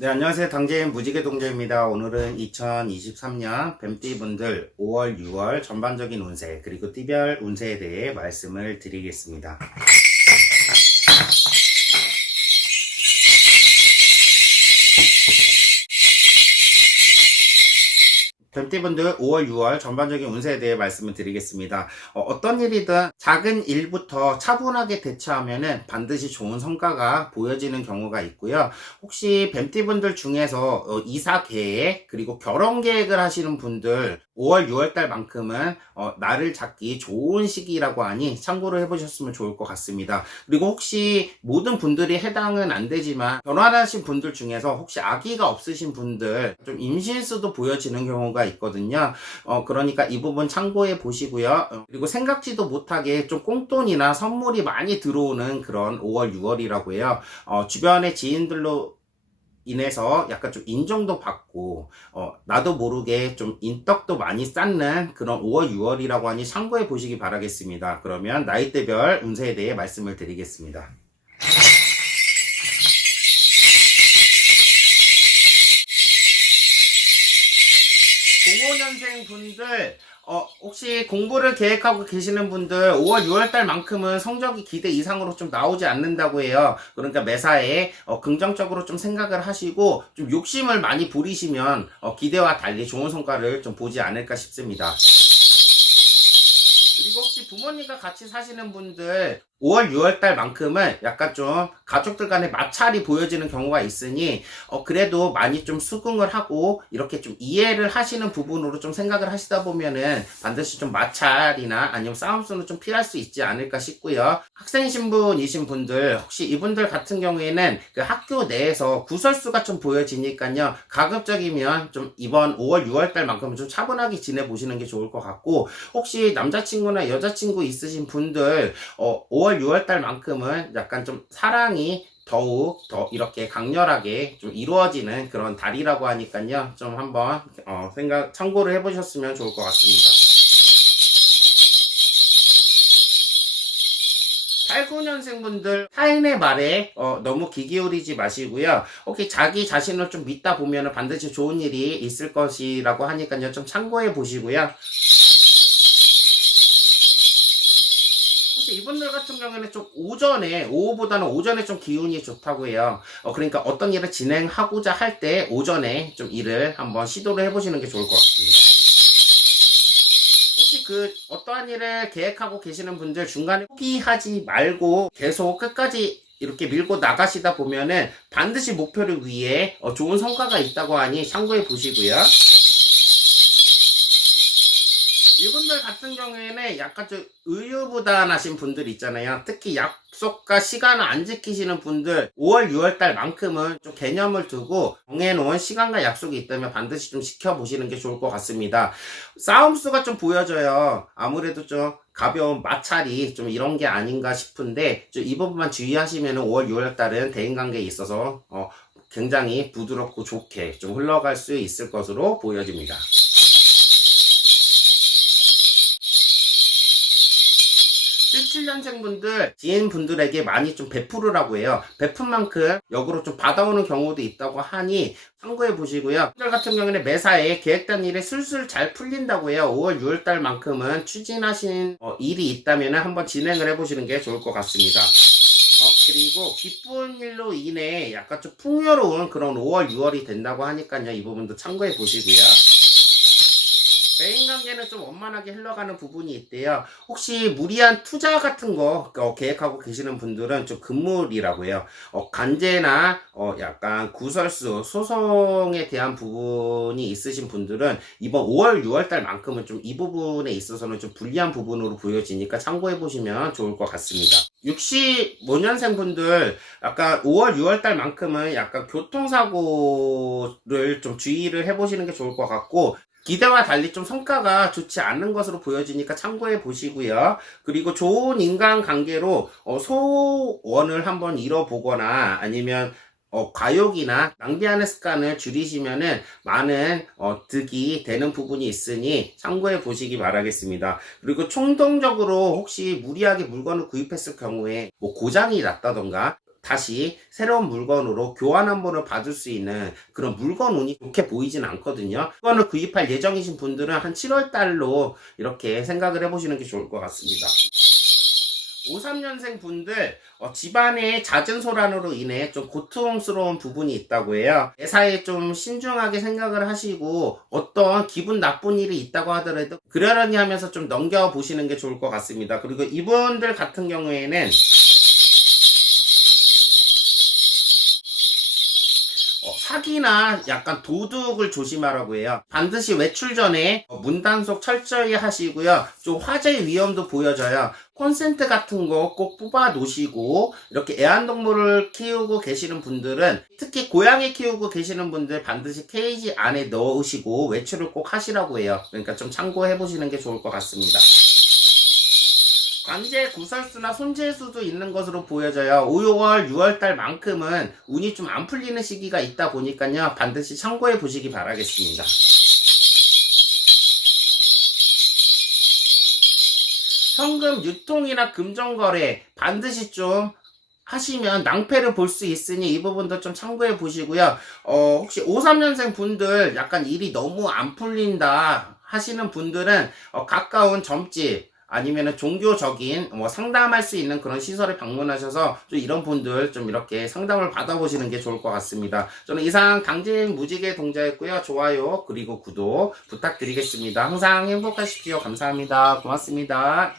네, 안녕하세요. 당재인 무지개 동재입니다. 오늘은 2023년 뱀띠분들 5월, 6월 전반적인 운세, 그리고 띠별 운세에 대해 말씀을 드리겠습니다. 뱀띠분들 5월, 6월 전반적인 운세에 대해 말씀을 드리겠습니다. 어떤 일이든 작은 일부터 차분하게 대처하면 반드시 좋은 성과가 보여지는 경우가 있고요. 혹시 뱀띠분들 중에서 이사 계획 그리고 결혼 계획을 하시는 분들 5월, 6월 달만큼은 나를 잡기 좋은 시기라고 하니 참고를 해보셨으면 좋을 것 같습니다. 그리고 혹시 모든 분들이 해당은 안 되지만 결혼하신 분들 중에서 혹시 아기가 없으신 분들 좀 임신수도 보여지는 경우가 있거든요. 그러니까 이 부분 참고해 보시고요. 그리고 생각지도 못하게 좀 꽁돈이나 선물이 많이 들어오는 그런 5월, 6월이라고 해요. 주변의 지인들로 인해서 약간 좀 인정도 받고 나도 모르게 좀 인덕도 많이 쌓는 그런 5월, 6월이라고 하니 참고해 보시기 바라겠습니다. 그러면 나이대별 운세에 대해 말씀을 드리겠습니다. 05년생 분들 혹시 공부를 계획하고 계시는 분들 5월, 6월 달만큼은 성적이 기대 이상으로 좀 나오지 않는다고 해요. 그러니까 매사에 긍정적으로 좀 생각을 하시고 좀 욕심을 많이 부리시면 기대와 달리 좋은 성과를 좀 보지 않을까 싶습니다. 그리고 혹시 부모님과 같이 사시는 분들 5월, 6월 달만큼은 약간 좀 가족들 간의 마찰이 보여지는 경우가 있으니 그래도 많이 좀 수긍을 하고 이렇게 좀 이해를 하시는 부분으로 좀 생각을 하시다 보면은 반드시 좀 마찰이나 아니면 싸움수는 좀 피할 수 있지 않을까 싶고요. 학생 신분이신 분들 혹시 이분들 같은 경우에는 그 학교 내에서 구설수가 좀 보여지니까요. 가급적이면 좀 이번 5월, 6월 달만큼은 좀 차분하게 지내보시는 게 좋을 것 같고 혹시 남자친구나 여자친구 있으신 분들 5월, 6월 달만큼은 약간 좀 사랑이 더욱 더 이렇게 강렬하게 좀 이루어지는 그런 달이라고 하니까요. 좀 한번 참고를 해보셨으면 좋을 것 같습니다. 89년생분들 타인의 말에 너무 귀 기울이지 마시고요. 혹시 자기 자신을 좀 믿다 보면 반드시 좋은 일이 있을 것이라고 하니까요. 좀 참고해 보시고요. 이분들 같은 경우에는 좀 오후보다는 오전에 좀 기운이 좋다고 해요. 그러니까 어떤 일을 진행하고자 할 때 오전에 좀 일을 한번 시도를 해보시는 게 좋을 것 같습니다. 혹시 어떠한 일을 계획하고 계시는 분들 중간에 포기하지 말고 계속 끝까지 이렇게 밀고 나가시다 보면은 반드시 목표를 위해 좋은 성과가 있다고 하니 참고해 보시고요. 이분들 같은 경우에는 약간 좀 의유부단하신 분들 있잖아요. 특히 약속과 시간을 안 지키시는 분들 5월, 6월 달만큼은 좀 개념을 두고 정해놓은 시간과 약속이 있다면 반드시 좀 지켜보시는 게 좋을 것 같습니다. 싸움수가 좀 보여져요. 아무래도 좀 가벼운 마찰이 좀 이런 게 아닌가 싶은데 좀 이 부분만 주의하시면 5월, 6월 달은 대인관계에 있어서 굉장히 부드럽고 좋게 좀 흘러갈 수 있을 것으로 보여집니다. 77년생분들 지인분들에게 많이 좀 베푸르라고 해요. 베푼 만큼 역으로 좀 받아오는 경우도 있다고 하니 참고해 보시고요. 분들 같은 경우는 매사에 계획된 일이 술술 잘 풀린다고 해요. 5월, 6월 달만큼은 추진하신 일이 있다면 한번 진행을 해보시는 게 좋을 것 같습니다. 그리고 기쁜 일로 인해 약간 좀 풍요로운 그런 5월, 6월이 된다고 하니까요. 이 부분도 참고해 보시고요. 대인관계는 좀 원만하게 흘러가는 부분이 있대요. 혹시 무리한 투자 같은 거 계획하고 계시는 분들은 좀 금물이라고 해요. 간제나 약간 구설수, 소송에 대한 부분이 있으신 분들은 이번 5월, 6월 달만큼은 좀 이 부분에 있어서는 좀 불리한 부분으로 보여지니까 참고해 보시면 좋을 것 같습니다. 65년생 분들 약간 5월, 6월 달만큼은 약간 교통사고를 좀 주의를 해보시는 게 좋을 것 같고 기대와 달리 좀 성과가 좋지 않은 것으로 보여지니까 참고해 보시고요. 그리고 좋은 인간관계로 소원을 한번 이뤄보거나 아니면 과욕이나 낭비하는 습관을 줄이시면은 많은 득이 되는 부분이 있으니 참고해 보시기 바라겠습니다. 그리고 충동적으로 혹시 무리하게 물건을 구입했을 경우에 뭐 고장이 났다던가 다시 새로운 물건으로 교환 한번을 받을 수 있는 그런 물건 운이 좋게 보이진 않거든요. 물건을 구입할 예정이신 분들은 한 7월 달로 이렇게 생각을 해보시는 게 좋을 것 같습니다. 53년생 분들 집안의 잦은 소란으로 인해 좀 고통스러운 부분이 있다고 해요. 매사에 좀 신중하게 생각을 하시고 어떤 기분 나쁜 일이 있다고 하더라도 그러려니 하면서 좀 넘겨보시는 게 좋을 것 같습니다. 그리고 이분들 같은 경우에는 사기나 약간 도둑을 조심하라고 해요. 반드시 외출 전에 문단속 철저히 하시고요. 좀 화재 위험도 보여져요. 콘센트 같은 거 꼭 뽑아 놓으시고, 이렇게 애완동물을 키우고 계시는 분들은, 특히 고양이 키우고 계시는 분들 반드시 케이지 안에 넣으시고 외출을 꼭 하시라고 해요. 그러니까 좀 참고해 보시는 게 좋을 것 같습니다. 관제 구설수나 손재수도 있는 것으로 보여져요. 5, 6월, 6월달만큼은 운이 좀 안 풀리는 시기가 있다 보니까요. 반드시 참고해 보시기 바라겠습니다. 현금 유통이나 금전거래 반드시 좀 하시면 낭패를 볼 수 있으니 이 부분도 좀 참고해 보시고요. 혹시 53년생 분들 약간 일이 너무 안 풀린다 하시는 분들은 가까운 점집 아니면 종교적인 상담할 수 있는 그런 시설에 방문하셔서 좀 이런 분들 좀 이렇게 상담을 받아보시는 게 좋을 것 같습니다. 저는 이상 강진 무지개 동자였고요. 좋아요 그리고 구독 부탁드리겠습니다. 항상 행복하십시오. 감사합니다. 고맙습니다.